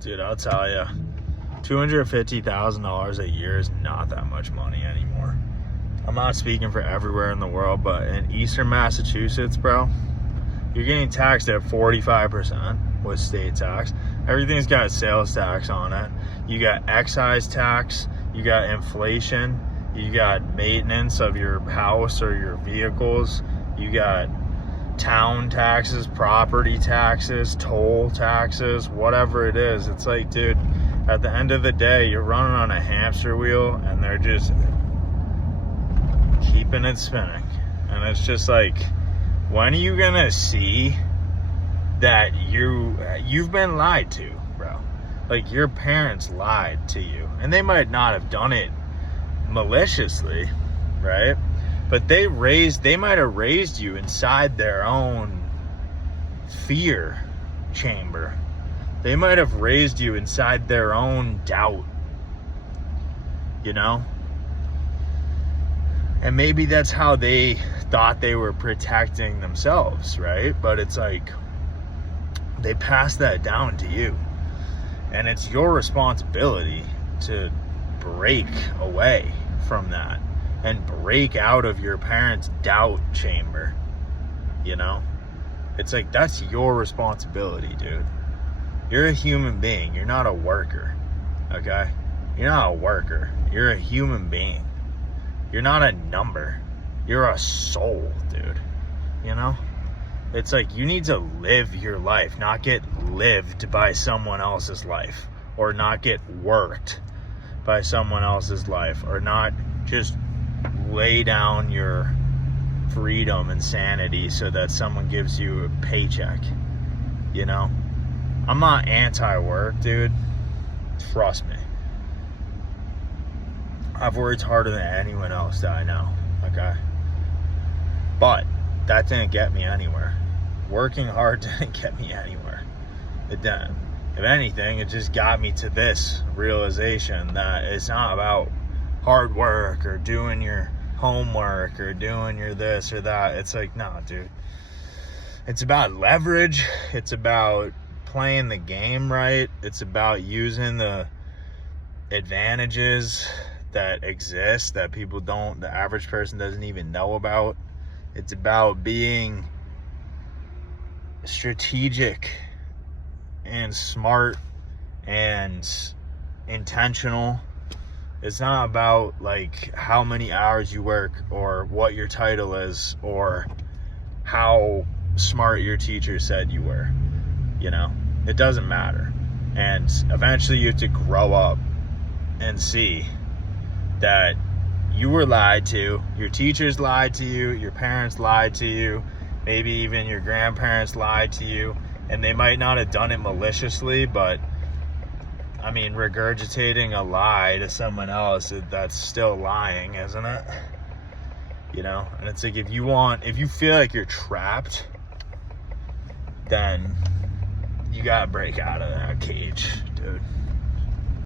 Dude, I'll tell you, $250,000 a year is not that much money anymore. I'm not speaking for everywhere in the world, but in Eastern Massachusetts, bro, you're getting taxed at 45% with state tax. Everything's got sales tax on it. You got excise tax, you got inflation, you got maintenance of your house or your vehicles, you got town taxes, property taxes, toll taxes, whatever it is. It's like, dude, at the end of the day, you're running on a hamster wheel and they're just keeping it spinning. And it's just like, when are you gonna see that you've been lied to, bro? Like, your parents lied to you, and they might not have done it maliciously, right? But they might have raised you inside their own fear chamber. They might have raised you inside their own doubt, you know? And maybe that's how they thought they were protecting themselves, right? But it's like, they passed that down to you. And it's your responsibility to break away from that and break out of your parents' doubt chamber, you know? It's like, that's your responsibility, dude. You're a human being. You're not a worker, okay? You're not a worker. You're a human being. You're not a number. You're a soul, dude. You know? It's like, you need to live your life, not get lived by someone else's life, or not get worked by someone else's life, or not just lay down your freedom and sanity so that someone gives you a paycheck, you know? I'm not anti-work, dude. Trust me. I've worked harder than anyone else that I know, okay? But that didn't get me anywhere. Working hard didn't get me anywhere. It didn't. If anything, it just got me to this realization that it's not about hard work or doing your homework or doing your this or that. It's like, nah, dude. It's about leverage. It's about playing the game right. It's about using the advantages that exist that the average person doesn't even know about. It's about being strategic and smart and intentional. It's not about like how many hours you work or what your title is or how smart your teacher said you were. You know, it doesn't matter. And eventually you have to grow up and see that you were lied to. Your teachers lied to you. Your parents lied to you. Maybe even your grandparents lied to you. And they might not have done it maliciously, but I mean, regurgitating a lie to someone else, that's still lying, isn't it? You know? And it's like, if you feel like you're trapped, then you gotta break out of that cage, dude.